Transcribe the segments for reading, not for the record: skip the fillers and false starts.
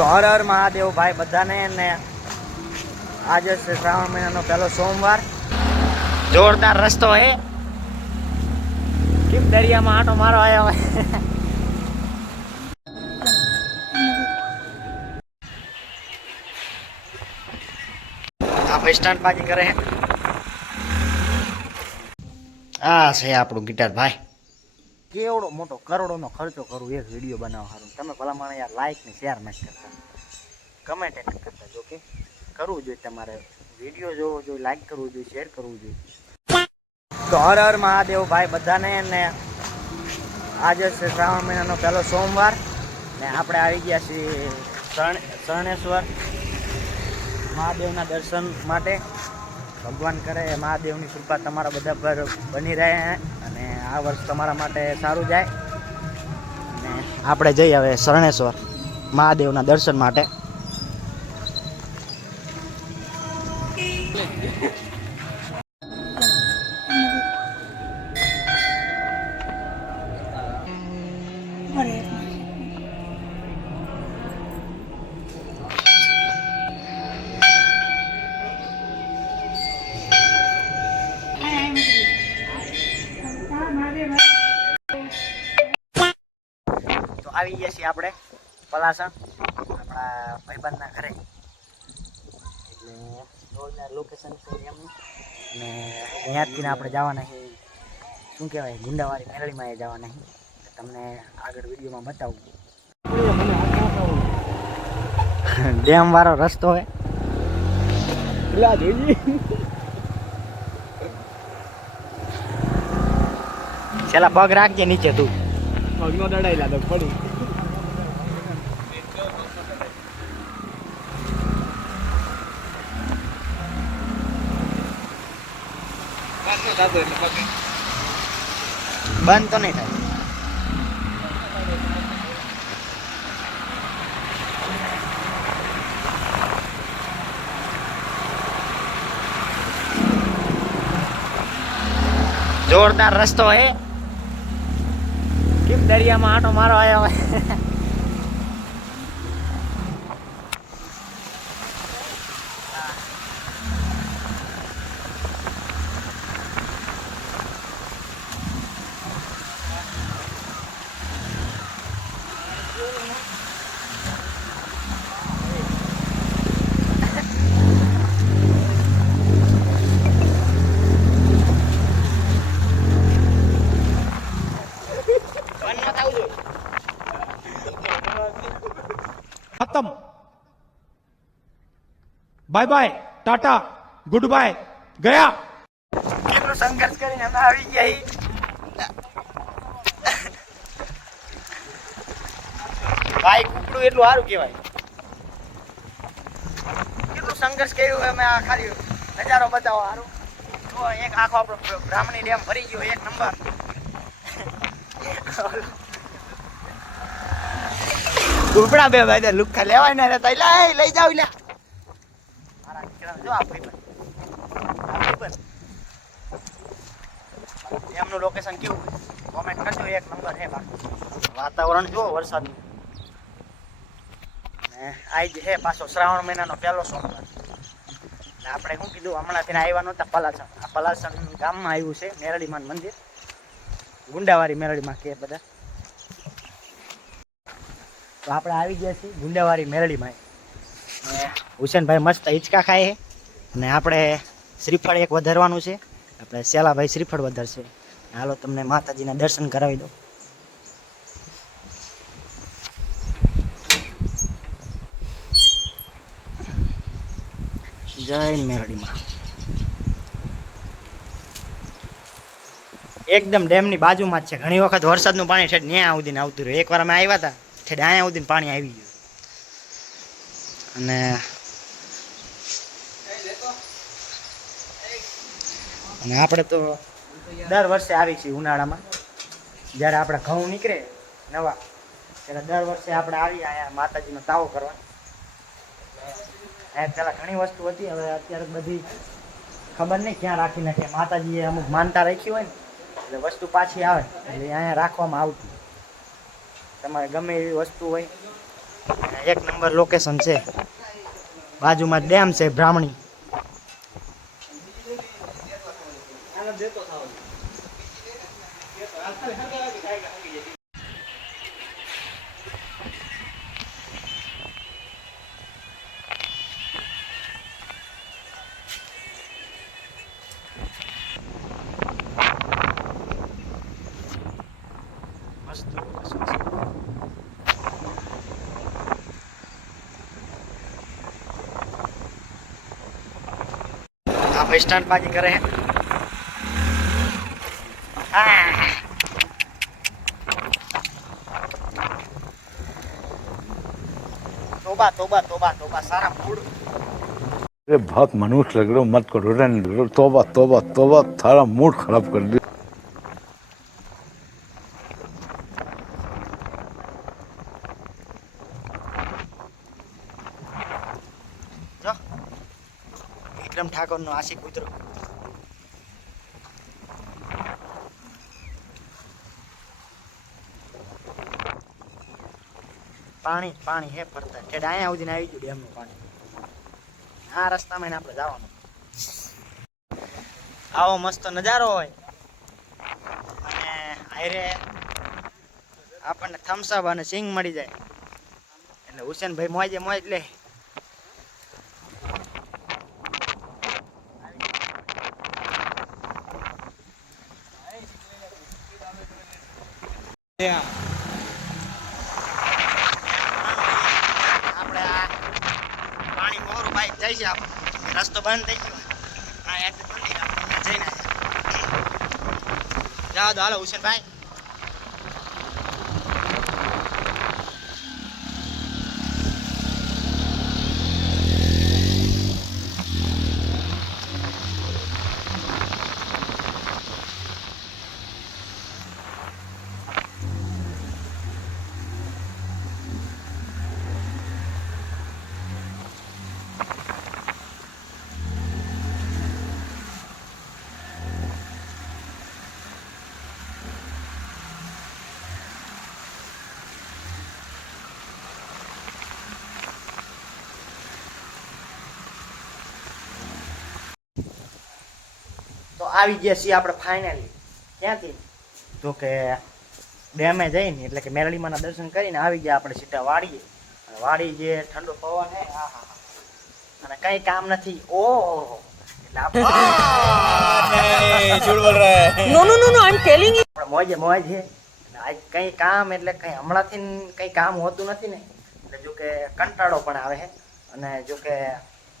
તો હર હર મહાદેવ ભાઈ બધાને. ને આજે છે શ્રાવણ મહિનાનો પહેલો સોમવાર. જોરદાર રસ્તો હે. કેમ દરિયામાં આંટો મારો આવ્યો હોય. આ ભાઈ સ્ટન્ટ બાજી કરે હે. આ છે આપણું ગિટાર ભાઈ. કેવડો મોટો કરોડોનો ખર્ચો કરું એક વિડીયો બનાવવા સારું. તમે ભલા મને યાર લાઈક ને શેર નથી કરતા, કમેન્ટ નથી કરતા. જો કે કરવું જોઈએ, તમારે વિડીયો જોવો જોઈએ, લાઈક કરવું જોઈએ, શેર કરવું જોઈએ. તો હર હર મહાદેવ ભાઈ બધાને. ને આજે છે શ્રાવણ મહિનાનો પહેલો સોમવાર ને આપણે આવી ગયા છીએ શરણેશ્વર મહાદેવના દર્શન માટે. ભગવાન કરે મહાદેવની કૃપા તમારા બધા પર બની રહે અને આ વર્ષ તમારા માટે સારું જાય. અને આપણે જઈએ હવે શરણેશ્વર મહાદેવના દર્શન માટે. તો આવી ગયા છીએ આપણે પલાસણ આપણા ભાઈબંધના ઘરે. એટલે લોકેશન છે એમનું. અને ત્યાંથી આપણે જવાના છે શું કહેવાય ગુંડાવાળી મેરળીમાં જવાના છે. તમને આગળ વિડીયોમાં બતાવું. ડેમ વાળો રસ્તો હે. છેલ્લા પગ રાખજે નીચે તું. પગનો દડાઈ લાદો પડી. બંધ તો નહીં થાય. જોરદાર રસ્તો હે. કેમ દરિયામાં આંટો મારો આવ્યો હોય. खत्म, bye bye, ta-ta, goodbye, गया. કેટલો સંઘર્ષ કરીને અમે આવી ગયા. ભાઈ કુકડું એટલું સારું કહેવાય. કેટલું સંઘર્ષ કર્યું અમે આ ખાલી નજારો બતાવો સારું. તો એક આખો આપણો બ્રાહ્મણી ડેમ ભરી ગયો એક નંબર. ઉપડા બે ભાઈ લુખ્ખા લેવાય ને રહેતા લઈ જાવ લે. મારા દીકરા જો આપણી પર એમનું લોકેશન કેવું કોમેન્ટ કરજો. એક નંબર હે. વાતાવરણ જો વરસાદનું. ને આજ હે પાછો શ્રાવણ મહિનાનો પહેલો સોમવાર. આપણે શું કીધું હમણાંથી આવ્યા નહોતા પલાસણ. આ પલાસણ ગામમાં આવ્યું છે મેરડીમાન મંદિર. ગુંડાવાળી મેરડીમાં કે બધા. તો આપણે આવી ગયા છીએ ગુંડાવાળી મેરડીમાં. હુસેનભાઈ મસ્ત હિંચકા ખાય છે. અને આપણે શ્રીફળ એક વધારવાનું છે. આપણે શેલાભાઈ શ્રીફળ વધારશે. હાલો તમને માતાજીના દર્શન કરાવી દો. જય મેરડીમાં. એકદમ ડેમની બાજુમાં જ છે. ઘણી વખત વરસાદનું પાણી ઠેઠ ન્યા સુધીને આવતું રહ્યું. એકવાર અમે આવ્યા હતા ઠેઠ અહીંયા સુધીને પાણી આવી ગયું. અને આપણે તો દર વર્ષે આવી છીએ ઉનાળામાં. જ્યારે આપણે ઘઉં નીકળે નવા ત્યારે દર વર્ષે આપણે આવીએ અહીંયા માતાજીનો તાવો કરવા. પહેલાં ઘણી વસ્તુ હતી, હવે અત્યારે બધી ખબર નહીં ક્યાં રાખી નાખે. માતાજીએ અમુક માનતા રાખી હોય ને એટલે વસ્તુ પાછી આવે એટલે અહીંયા રાખવામાં આવતી. તમારે ગમે એવી વસ્તુ હોય એક નંબર લોકેશન છે, બાજુમાં ડેમ છે બ્રાહ્મણી. મસ્ત location છે. આ ભાઈ સ્ટાર્ટ બાજી કરે હે. तोबा तोबा तोबा तोबा सारा मूड. अरे बहुत मनुष्य लग रहे हो, मत करो, रहने दो, तौबा तौबा तौबा, सारा मूड खराब कर दिया. જો વિક્રમ ઠાકોર નો આશિક કૂતરો. પાણી પાણી હે ફરતા ઠેડ અહીંયા સુધીને આવી ગયું ડેમનું પાણી. આ રસ્તામાં આપણે જવાનું. આવો મસ્ત નજારો હોય અને આયરે આપણને થમ્સઅપ અને સિંગ મળી જાય એટલે હુસેનભાઈ મોજે મોજ લે. આપણે આ પાણી મોરું બાઈક જાય છે. આપણે રસ્તો બંધ થઈ ગયો. હા એટલે પડી આપણે જઈને જાઓ તો હાલો હુસેનભાઈ. તો આવી ગયા છીએ આપણે ફાઇનલી ક્યાંથી તો કે ડેમે જઈને એટલે કે મેરડીમાના દર્શન કરીને આવી ગયા આપણે સીધા વાડીએ. અને વાડી જે ઠંડો પવન હે હા હા અને કઈ કામ નથી. ઓહો એટલે આપણે No, no, no, no, I'm telling you. મોજે મોજ છે. આજ કઈ કામ એટલે કઈ હમણાંથી કઈ કામ હોતું નથી ને એટલે જો કે કંટાળો પણ આવે છે અને જો કે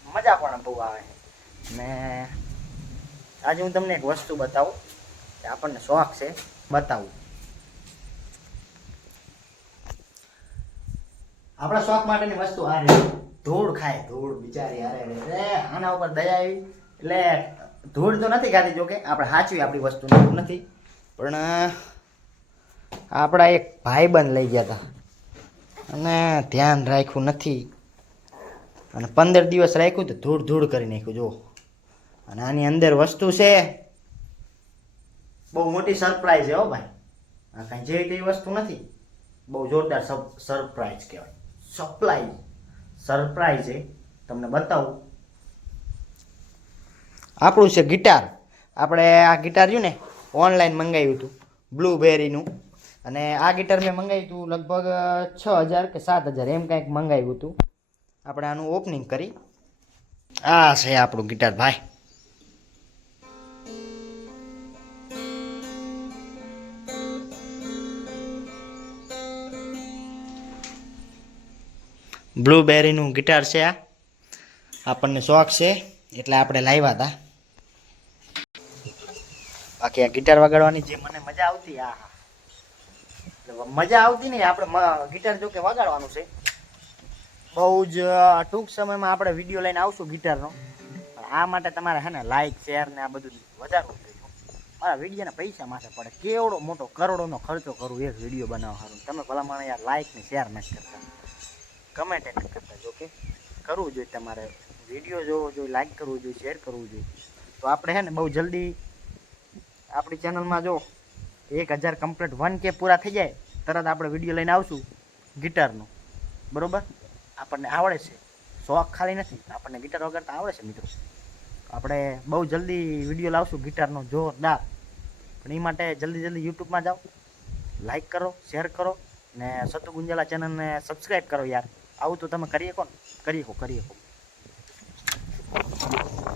મજા પણ બહુ આવે છે. ને આજે હું તમને એક વસ્તુ બતાવું કે આપણને શોખ છે બતાવું. આપણા શોખ માટેની વસ્તુ આ રહી ધૂળ ખાય. ધૂળ બિચારી હારે આના ઉપર દયા આવી એટલે ધૂળ તો નથી ખાતી. જો કે આપણે સાચવી આપણી વસ્તુ એવું નથી પણ આપણા એક ભાઈબંધ લઈ ગયા હતા અને ધ્યાન રાખ્યું નથી અને 15 દિવસ રાખ્યું તો ધૂળ ધૂળ કરી નાખ્યું. જો અને આની અંદર વસ્તુ છે બહુ મોટી સરપ્રાઈઝ છે હો ભાઈ. આ કાંઈ જેવી તેવી વસ્તુ નથી. બહુ જોરદાર સરપ્રાઈઝ કહેવાય. સરપ્રાઈઝ છે. તમને બતાવું. આપણું છે ગિટાર. આપણે આ ગિટાર રહ્યું ને ઓનલાઈન મંગાવ્યું હતું બ્લુબેરીનું અને આ ગિટાર મેં મંગાવ્યું હતું લગભગ 6000 કે 7000 એમ કાંઈક મંગાવ્યું હતું. આપણે આનું ઓપનિંગ કરી. આ છે આપણું ગિટાર ભાઈ. બ્લુબેરીનું ગિટાર છે આ. આપણને શોખ છે એટલે આપણે લાવ્યા હતા. બાકી આ ગિટાર વગાડવાની જે મને મજા આવતી મજા આવતી નહીં. આપણે ગિટાર જો કે વગાડવાનું છે. બહુ જ ટૂંક સમયમાં આપણે વિડીયો લઈને આવશું ગિટારનો. આ માટે તમારે હે ને લાઈક શેર ને આ બધું વધારવું જોઈએ. મારા વિડીયોના પૈસા માથે પડે. કેવડો મોટો કરોડોનો ખર્ચો કરું એક વિડીયો બનાવવા સારું. તમે ભલા મને યાર લાઈક ને શેર નથી કરતા, કમેન્ટ નથી કરતા. જો કે કરવું જોઈએ. તમારે વિડીયો જોવો જોઈએ, લાઈક કરવું જોઈએ, શેર કરવું જોઈએ. તો આપણે હે ને બહુ જલ્દી આપણી ચેનલમાં જો 1000 કમ્પ્લીટ 1K પૂરા થઈ જાય તરત આપણે વિડીયો લઈને આવશું ગિટારનો. બરોબર, આપણને આવડે છે, શોખ ખાલી નથી, આપણને ગિટાર વગાડતા આવડે છે મિત્રો. આપણે બહુ જલ્દી વિડીયો લાવશું ગિટારનો જોરદાર. પણ એ માટે જલ્દી યુટ્યુબમાં જાઓ, લાઈક કરો, શેર કરો ને સતુ ગુંજાલા ચેનલને સબસ્ક્રાઈબ કરો યાર. આવું તો તમે કરી શકો ને? કરી શકો.